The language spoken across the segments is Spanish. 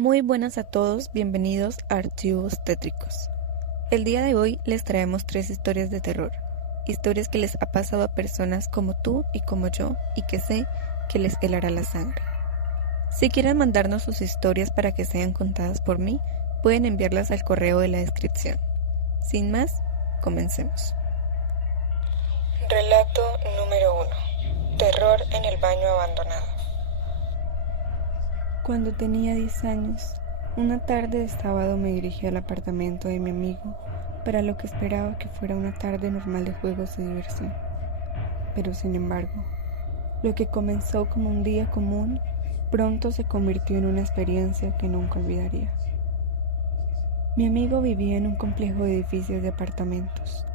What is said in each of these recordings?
Muy buenas a todos, bienvenidos a Archivos Tétricos. El día de hoy les traemos 3 historias de terror, historias que les ha pasado a personas como tú y como yo y que sé que les helará la sangre. Si quieren mandarnos sus historias para que sean contadas por mí, pueden enviarlas al correo de la descripción. Sin más, comencemos. Relato número 1. Terror en el baño abandonado. Cuando tenía 10 años, una tarde de sábado me dirigí al apartamento de mi amigo para lo que esperaba que fuera una tarde normal de juegos y diversión. Pero sin embargo, lo que comenzó como un día común, pronto se convirtió en una experiencia que nunca olvidaría. Mi amigo vivía en un complejo de edificios de apartamentos,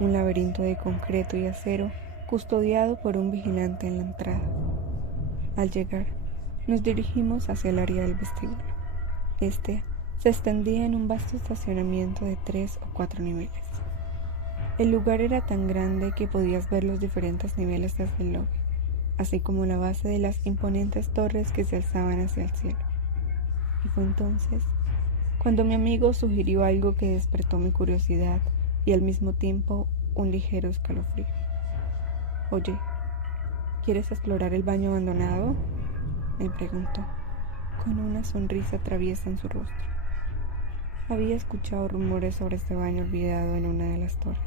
un laberinto de concreto y acero custodiado por un vigilante en la entrada. Al llegar, nos dirigimos hacia el área del vestíbulo. Este se extendía en un vasto estacionamiento de 3 o 4 niveles. El lugar era tan grande que podías ver los diferentes niveles desde el lobby, así como la base de las imponentes torres que se alzaban hacia el cielo. Y fue entonces cuando mi amigo sugirió algo que despertó mi curiosidad y al mismo tiempo un ligero escalofrío. «Oye, ¿quieres explorar el baño abandonado?», me preguntó, con una sonrisa traviesa en su rostro. Había escuchado rumores sobre este baño olvidado en una de las torres,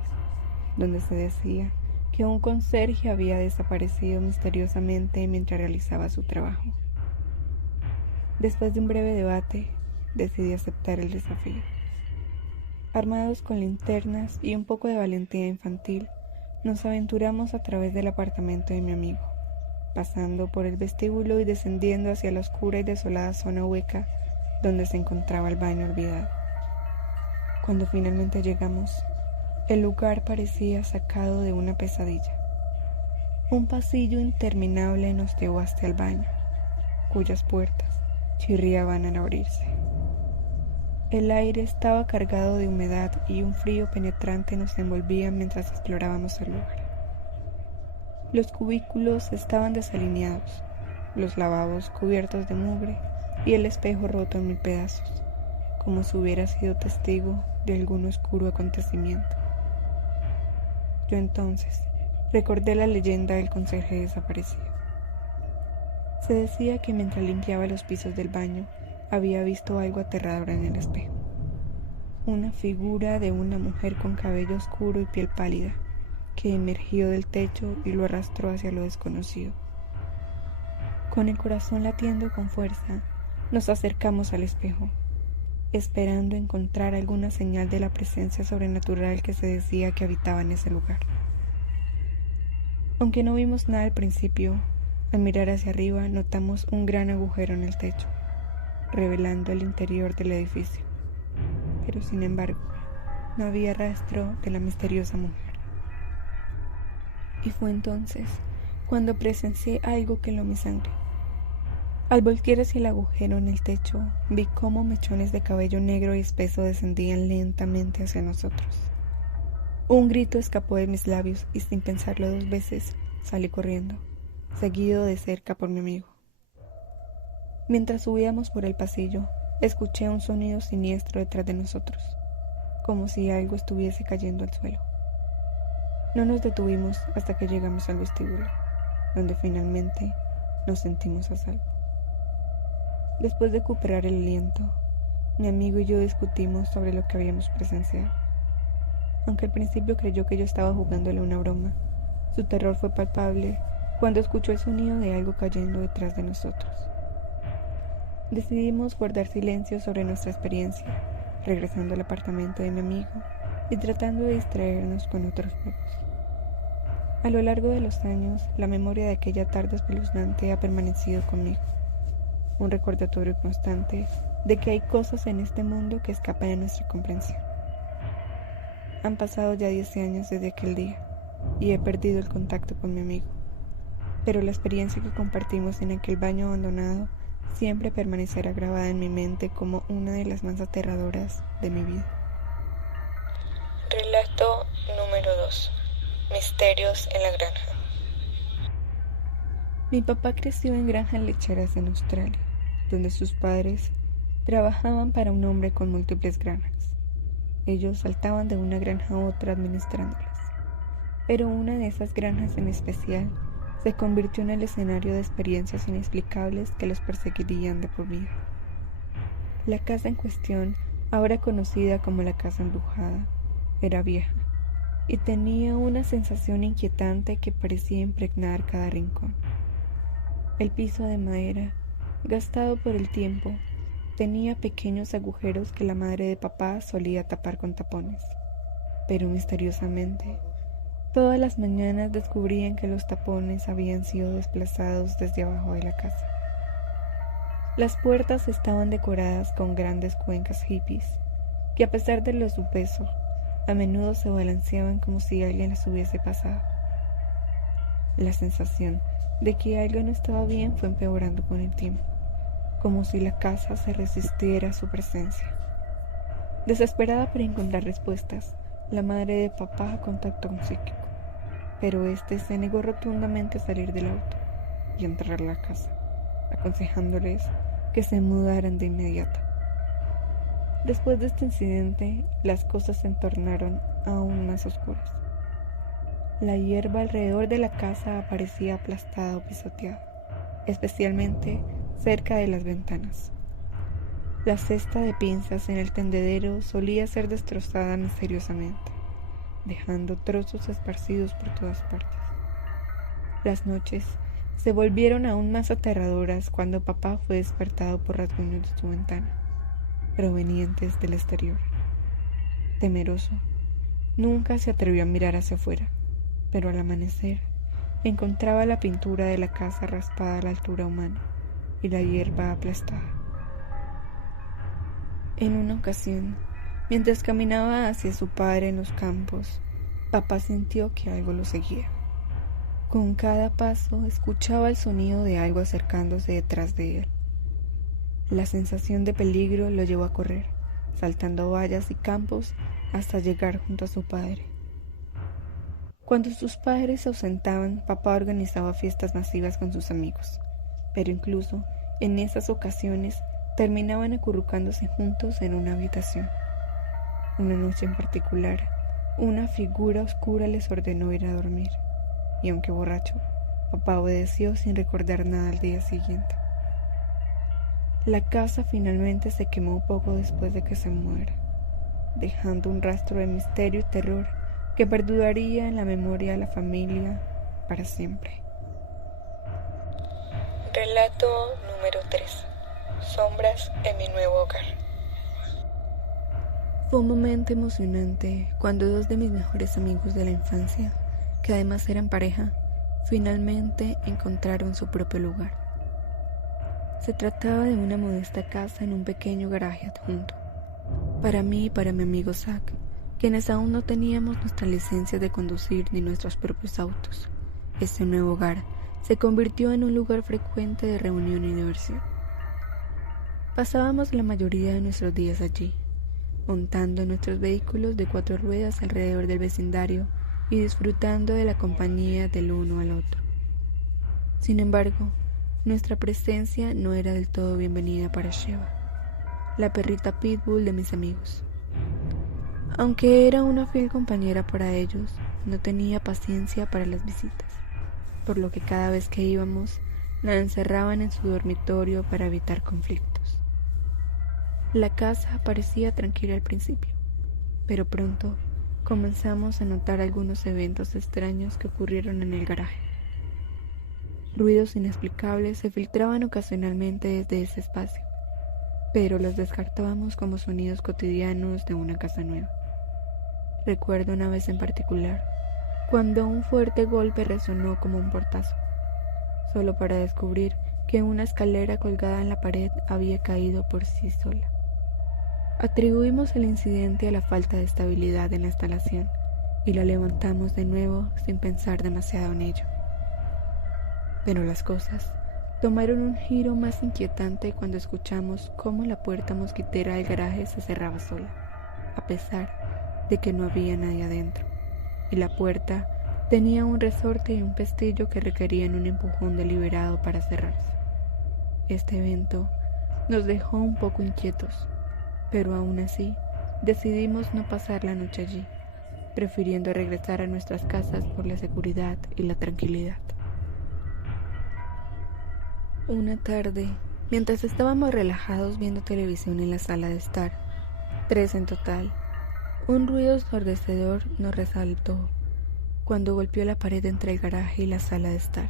donde se decía que un conserje había desaparecido misteriosamente mientras realizaba su trabajo. Después de un breve debate, decidí aceptar el desafío. Armados con linternas y un poco de valentía infantil, nos aventuramos a través del apartamento de mi amigo, pasando por el vestíbulo y descendiendo hacia la oscura y desolada zona hueca donde se encontraba el baño olvidado. Cuando finalmente llegamos, el lugar parecía sacado de una pesadilla. Un pasillo interminable nos llevó hasta el baño, cuyas puertas chirriaban al abrirse. El aire estaba cargado de humedad y un frío penetrante nos envolvía mientras explorábamos el lugar. Los cubículos estaban desalineados, los lavabos cubiertos de mugre y el espejo roto en 1000 pedazos, como si hubiera sido testigo de algún oscuro acontecimiento. Yo entonces recordé la leyenda del conserje desaparecido. Se decía que mientras limpiaba los pisos del baño, había visto algo aterrador en el espejo. Una figura de una mujer con cabello oscuro y piel pálida, que emergió del techo y lo arrastró hacia lo desconocido. Con el corazón latiendo con fuerza, nos acercamos al espejo, esperando encontrar alguna señal de la presencia sobrenatural que se decía que habitaba en ese lugar. Aunque no vimos nada al principio, al mirar hacia arriba notamos un gran agujero en el techo, revelando el interior del edificio. Pero sin embargo, no había rastro de la misteriosa mujer. Y fue entonces cuando presencié algo que heló mi sangre. Al voltear hacia el agujero en el techo, vi cómo mechones de cabello negro y espeso descendían lentamente hacia nosotros. Un grito escapó de mis labios y sin pensarlo 2 veces salí corriendo, seguido de cerca por mi amigo. Mientras subíamos por el pasillo, escuché un sonido siniestro detrás de nosotros, como si algo estuviese cayendo al suelo. No nos detuvimos hasta que llegamos al vestíbulo, donde finalmente nos sentimos a salvo. Después de recuperar el aliento, mi amigo y yo discutimos sobre lo que habíamos presenciado. Aunque al principio creyó que yo estaba jugándole una broma, su terror fue palpable cuando escuchó el sonido de algo cayendo detrás de nosotros. Decidimos guardar silencio sobre nuestra experiencia, regresando al apartamento de mi amigo y tratando de distraernos con otros juegos. A lo largo de los años, la memoria de aquella tarde espeluznante ha permanecido conmigo, un recordatorio constante de que hay cosas en este mundo que escapan a nuestra comprensión. Han pasado ya 10 años desde aquel día y he perdido el contacto con mi amigo, pero la experiencia que compartimos en aquel baño abandonado siempre permanecerá grabada en mi mente como una de las más aterradoras de mi vida. Relato número 2. Misterios en la granja. Mi papá creció en granjas lecheras en Australia, donde sus padres Trabajaban para un hombre con múltiples granjas. Ellos saltaban de una granja a otra administrándolas. Pero una de esas granjas en especial se convirtió en el escenario de experiencias inexplicables que los perseguirían de por vida. La casa en cuestión, ahora conocida como la casa embrujada, era vieja y tenía una sensación inquietante que parecía impregnar cada rincón. El piso de madera, gastado por el tiempo, tenía pequeños agujeros que la madre de papá solía tapar con tapones, pero misteriosamente, todas las mañanas descubrían que los tapones habían sido desplazados desde abajo de la casa. Las puertas estaban decoradas con grandes cuencas hippies, que a pesar de su peso, a menudo se balanceaban como si alguien las hubiese pasado. La sensación de que algo no estaba bien fue empeorando con el tiempo, como si la casa se resistiera a su presencia. Desesperada por encontrar respuestas, la madre de papá contactó a un psíquico, pero este se negó rotundamente a salir del auto y entrar a la casa, aconsejándoles que se mudaran de inmediato. Después de este incidente, las cosas se tornaron aún más oscuras. La hierba alrededor de la casa aparecía aplastada o pisoteada, especialmente cerca de las ventanas. La cesta de pinzas en el tendedero solía ser destrozada misteriosamente, dejando trozos esparcidos por todas partes. Las noches se volvieron aún más aterradoras cuando papá fue despertado por rasguños de su ventana, provenientes del exterior. Temeroso, nunca se atrevió a mirar hacia afuera, pero al amanecer encontraba la pintura de la casa raspada a la altura humana y la hierba aplastada. En una ocasión, mientras caminaba hacia su padre en los campos, papá sintió que algo lo seguía. Con cada paso escuchaba el sonido de algo acercándose detrás de él. La sensación de peligro lo llevó a correr, saltando vallas y campos hasta llegar junto a su padre. Cuando sus padres se ausentaban, papá organizaba fiestas masivas con sus amigos, pero incluso en esas ocasiones terminaban acurrucándose juntos en una habitación. Una noche en particular, una figura oscura les ordenó ir a dormir, y aunque borracho, papá obedeció sin recordar nada al día siguiente. La casa finalmente se quemó poco después de que se muera, dejando un rastro de misterio y terror que perduraría en la memoria de la familia para siempre. Relato número 3. Sombras en mi nuevo hogar. Fue un momento emocionante cuando dos de mis mejores amigos de la infancia, que además eran pareja, finalmente encontraron su propio lugar. Se trataba de una modesta casa en un pequeño garaje adjunto, para mí y para mi amigo Zach, quienes aún no teníamos nuestras licencias de conducir ni nuestros propios autos. Este nuevo hogar se convirtió en un lugar frecuente de reunión y diversión. Pasábamos la mayoría de nuestros días allí, montando nuestros vehículos de 4 ruedas alrededor del vecindario y disfrutando de la compañía del uno al otro. Sin embargo, nuestra presencia no era del todo bienvenida para Sheva, la perrita pitbull de mis amigos. Aunque era una fiel compañera para ellos, no tenía paciencia para las visitas, por lo que cada vez que íbamos, la encerraban en su dormitorio para evitar conflictos. La casa parecía tranquila al principio, pero pronto comenzamos a notar algunos eventos extraños que ocurrieron en el garaje. Ruidos inexplicables se filtraban ocasionalmente desde ese espacio, pero los descartábamos como sonidos cotidianos de una casa nueva. Recuerdo una vez en particular, cuando un fuerte golpe resonó como un portazo, solo para descubrir que una escalera colgada en la pared había caído por sí sola. Atribuimos el incidente a la falta de estabilidad en la instalación y la levantamos de nuevo sin pensar demasiado en ello. Pero las cosas tomaron un giro más inquietante cuando escuchamos cómo la puerta mosquitera del garaje se cerraba sola, a pesar de que no había nadie adentro, y la puerta tenía un resorte y un pestillo que requerían un empujón deliberado para cerrarse. Este evento nos dejó un poco inquietos, pero aún así decidimos no pasar la noche allí, prefiriendo regresar a nuestras casas por la seguridad y la tranquilidad. Una tarde, mientras estábamos relajados viendo televisión en la sala de estar, 3 en total, un ruido ensordecedor nos resaltó cuando golpeó la pared entre el garaje y la sala de estar.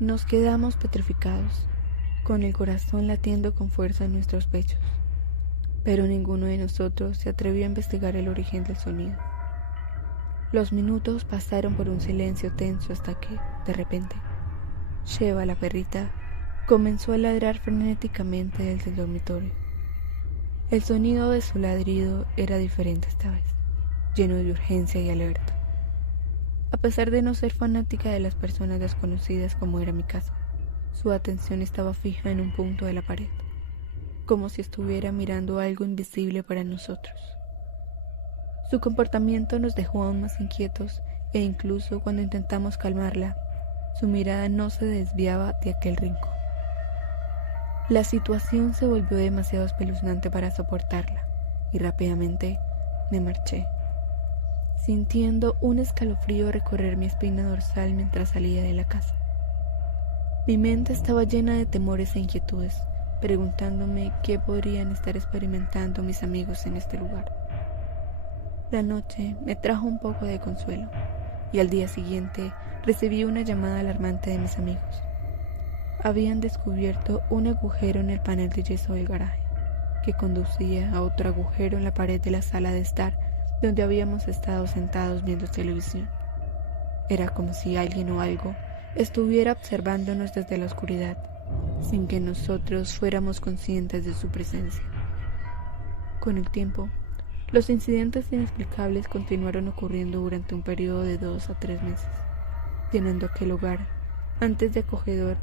Nos quedamos petrificados, con el corazón latiendo con fuerza en nuestros pechos, pero ninguno de nosotros se atrevió a investigar el origen del sonido. Los minutos pasaron por un silencio tenso hasta que, de repente, Sheva, la perrita, comenzó a ladrar frenéticamente desde el dormitorio. El sonido de su ladrido era diferente esta vez, lleno de urgencia y alerta. A pesar de no ser fanática de las personas desconocidas como era mi caso, su atención estaba fija en un punto de la pared, como si estuviera mirando algo invisible para nosotros. Su comportamiento nos dejó aún más inquietos e incluso cuando intentamos calmarla, su mirada no se desviaba de aquel rincón. La situación se volvió demasiado espeluznante para soportarla y rápidamente me marché, sintiendo un escalofrío recorrer mi espina dorsal mientras salía de la casa. Mi mente estaba llena de temores e inquietudes, preguntándome qué podrían estar experimentando mis amigos en este lugar. La noche me trajo un poco de consuelo y al día siguiente recibí una llamada alarmante de mis amigos. Habían descubierto un agujero en el panel de yeso del garaje, que conducía a otro agujero en la pared de la sala de estar donde habíamos estado sentados viendo televisión. Era como si alguien o algo estuviera observándonos desde la oscuridad, sin que nosotros fuéramos conscientes de su presencia. Con el tiempo, los incidentes inexplicables continuaron ocurriendo durante un periodo de 2 a 3 meses, llenando aquel hogar, antes de acogedor,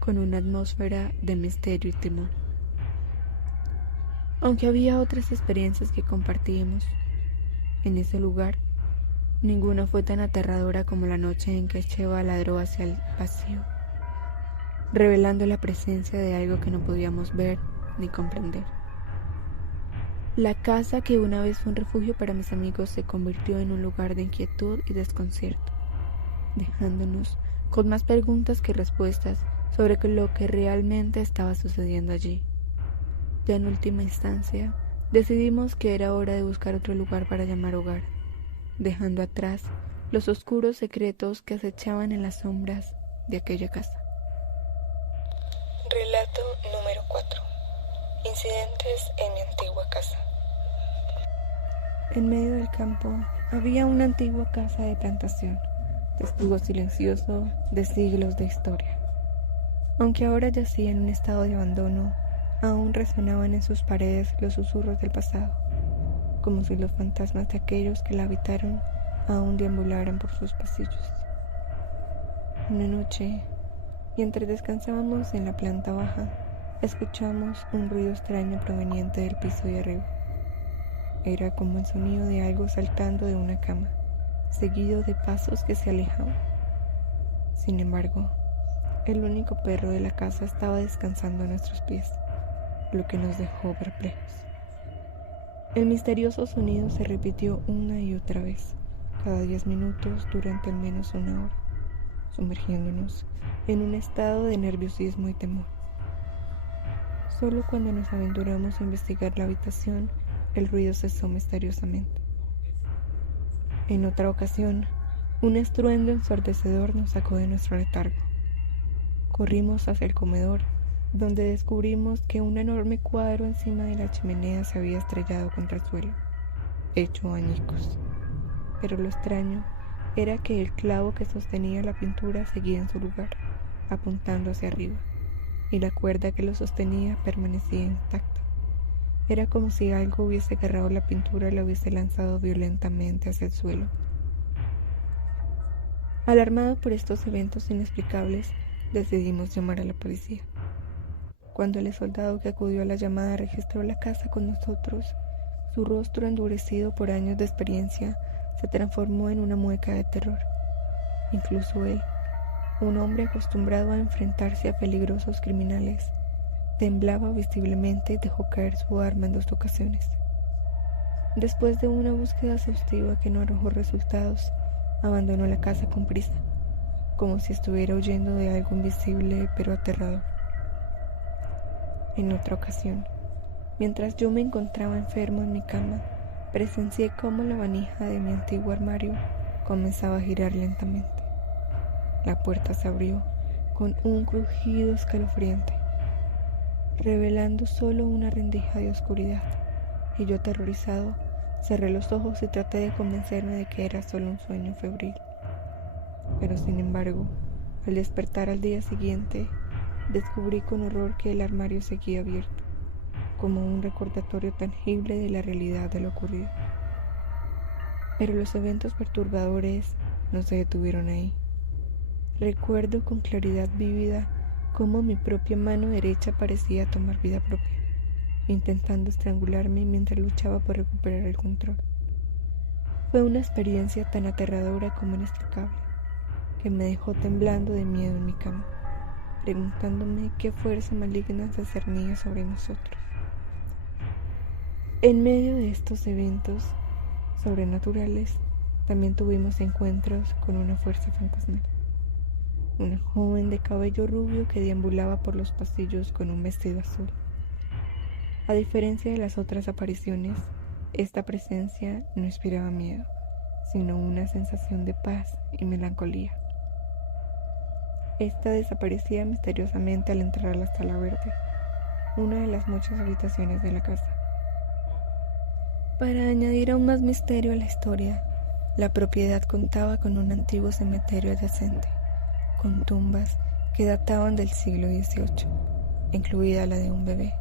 con una atmósfera de misterio y temor. Aunque había otras experiencias que compartimos, en ese lugar, ninguna fue tan aterradora como la noche en que Sheva ladró hacia el vacío, revelando la presencia de algo que no podíamos ver ni comprender. La casa que una vez fue un refugio para mis amigos se convirtió en un lugar de inquietud y desconcierto, dejándonos con más preguntas que respuestas sobre lo que realmente estaba sucediendo allí. Ya en última instancia, decidimos que era hora de buscar otro lugar para llamar hogar, dejando atrás los oscuros secretos que acechaban en las sombras de aquella casa. Relato número 4. Incidentes en mi antigua casa. En medio del campo había una antigua casa de plantación, testigo silencioso de siglos de historia. Aunque ahora yacía en un estado de abandono, aún resonaban en sus paredes los susurros del pasado, como si los fantasmas de aquellos que la habitaron aún deambularan por sus pasillos. Una noche, mientras descansábamos en la planta baja, escuchamos un ruido extraño proveniente del piso de arriba. Era como el sonido de algo saltando de una cama, seguido de pasos que se alejaban. Sin embargo, el único perro de la casa estaba descansando a nuestros pies, lo que nos dejó perplejos. El misterioso sonido se repitió una y otra vez, cada 10 minutos durante al menos una hora, sumergiéndonos en un estado de nerviosismo y temor. Solo cuando nos aventuramos a investigar la habitación, el ruido cesó misteriosamente. En otra ocasión, un estruendo ensordecedor nos sacó de nuestro letargo. Corrimos hacia el comedor, donde descubrimos que un enorme cuadro encima de la chimenea se había estrellado contra el suelo, hecho añicos. Pero lo extraño era que el clavo que sostenía la pintura seguía en su lugar, apuntando hacia arriba, y la cuerda que lo sostenía permanecía intacta. Era como si algo hubiese agarrado la pintura y la hubiese lanzado violentamente hacia el suelo. Alarmados por estos eventos inexplicables, decidimos llamar a la policía. Cuando el soldado que acudió a la llamada registró la casa con nosotros, su rostro endurecido por años de experiencia se transformó en una mueca de terror. Incluso él, un hombre acostumbrado a enfrentarse a peligrosos criminales, Temblaba visiblemente y dejó caer su arma en 2 ocasiones. Después de una búsqueda exhaustiva que no arrojó resultados, abandonó la casa con prisa, como si estuviera huyendo de algo invisible pero aterrador. En otra ocasión, mientras yo me encontraba enfermo en mi cama, presencié cómo la manija de mi antiguo armario comenzaba a girar lentamente. La puerta se abrió con un crujido escalofriante, revelando solo una rendija de oscuridad, y yo, aterrorizado, cerré los ojos y traté de convencerme de que era solo un sueño febril. Pero sin embargo, al despertar al día siguiente, descubrí con horror que el armario seguía abierto, como un recordatorio tangible de la realidad de lo ocurrido. Pero los eventos perturbadores no se detuvieron ahí. Recuerdo con claridad vívida cómo mi propia mano derecha parecía tomar vida propia, intentando estrangularme mientras luchaba por recuperar el control. Fue una experiencia tan aterradora como inexplicable, que me dejó temblando de miedo en mi cama, preguntándome qué fuerza maligna se cernía sobre nosotros. En medio de estos eventos sobrenaturales, también tuvimos encuentros con una fuerza fantasmal. Una joven de cabello rubio que deambulaba por los pasillos con un vestido azul. A diferencia de las otras apariciones, esta presencia no inspiraba miedo, sino una sensación de paz y melancolía. Esta desaparecía misteriosamente al entrar a la sala verde, una de las muchas habitaciones de la casa. Para añadir aún más misterio a la historia, la propiedad contaba con un antiguo cementerio adyacente, con tumbas que databan del siglo XVIII, incluida la de un bebé.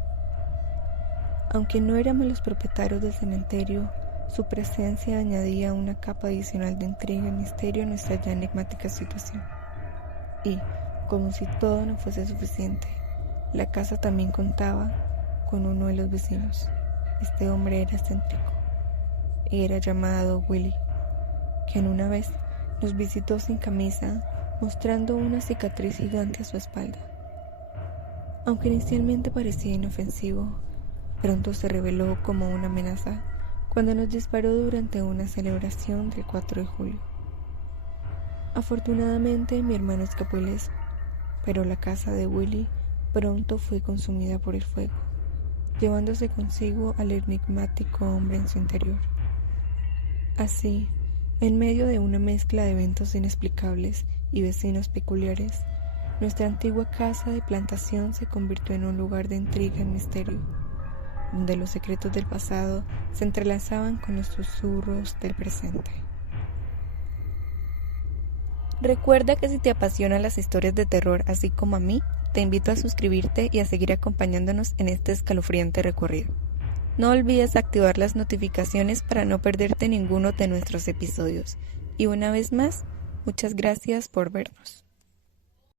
Aunque no éramos los propietarios del cementerio, su presencia añadía una capa adicional de intriga y misterio a nuestra ya enigmática situación. Y, como si todo no fuese suficiente, la casa también contaba con uno de los vecinos. Este hombre era excéntrico y era llamado Willy, quien una vez nos visitó sin camisa, mostrando una cicatriz gigante a su espalda. Aunque inicialmente parecía inofensivo, pronto se reveló como una amenaza cuando nos disparó durante una celebración del 4 de julio. Afortunadamente, mi hermano escapó ileso, pero la casa de Willy pronto fue consumida por el fuego, llevándose consigo al enigmático hombre en su interior. Así, en medio de una mezcla de eventos inexplicables y vecinos peculiares, nuestra antigua casa de plantación se convirtió en un lugar de intriga y misterio, donde los secretos del pasado se entrelazaban con los susurros del presente. Recuerda que si te apasionan las historias de terror así como a mí, te invito a suscribirte y a seguir acompañándonos en este escalofriante recorrido. No olvides activar las notificaciones para no perderte ninguno de nuestros episodios. Y una vez más, muchas gracias por vernos.